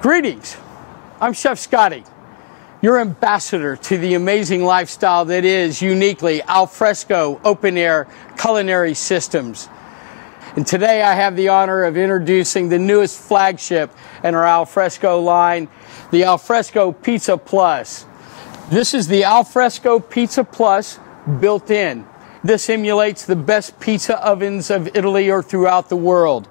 Greetings, I'm Chef Scotty, your ambassador to the amazing lifestyle that is uniquely Alfresco open air culinary systems. And today I have the honor of introducing the newest flagship in our Alfresco line, the Alfresco Pizza Plus. This is the Alfresco Pizza Plus built in. This emulates the best pizza ovens of Italy or throughout the world.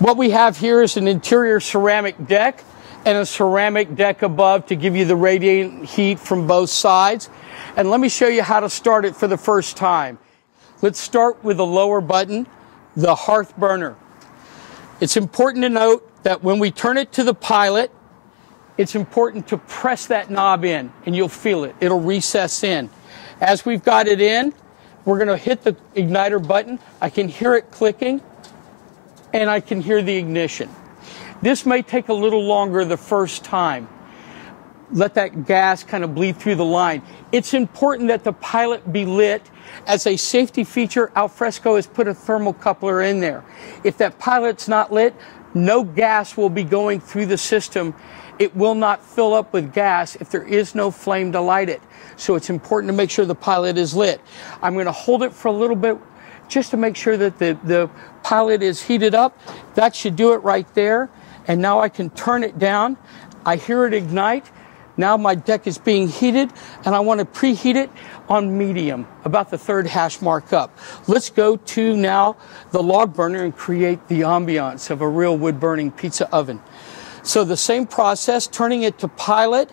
What we have here is an interior ceramic deck and a ceramic deck above to give you the radiant heat from both sides. And let me show you how to start it for the first time. Let's start with the lower button, the hearth burner. It's important to note that when we turn it to the pilot, it's important to press that knob in and you'll feel it. It'll recess in. As we've got it in, we're going to hit the igniter button. I can hear it clicking and I can hear the ignition. This may take a little longer the first time. Let that gas kind of bleed through the line. It's important that the pilot be lit. As a safety feature, Alfresco has put a thermocoupler in there. If that pilot's not lit, no gas will be going through the system. It will not fill up with gas if there is no flame to light it. So it's important to make sure the pilot is lit. I'm going to hold it for a little bit just to make sure that the pilot is heated up. That should do it right there. And now I can turn it down. I hear it ignite. Now my deck is being heated, and I want to preheat it on medium, about the third hash mark up. Let's go to now the log burner and create the ambiance of a real wood-burning pizza oven. So the same process, turning it to pilot,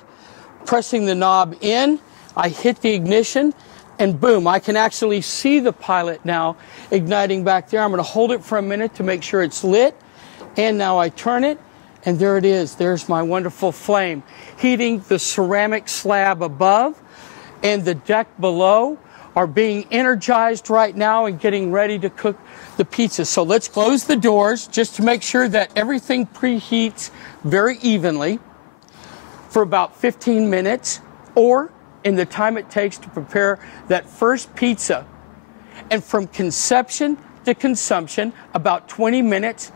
pressing the knob in, I hit the ignition, and boom, I can actually see the pilot now igniting back there. I'm going to hold it for a minute to make sure it's lit, and now I turn it, and there it is. There's my wonderful flame, heating the ceramic slab above, and the deck below are being energized right now and getting ready to cook the pizza. So let's close the doors just to make sure that everything preheats very evenly for about 15 minutes, or in the time it takes to prepare that first pizza. And from conception to consumption, about 20 minutes,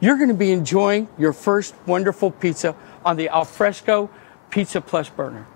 you're going to be enjoying your first wonderful pizza on the Alfresco Pizza Plus burner.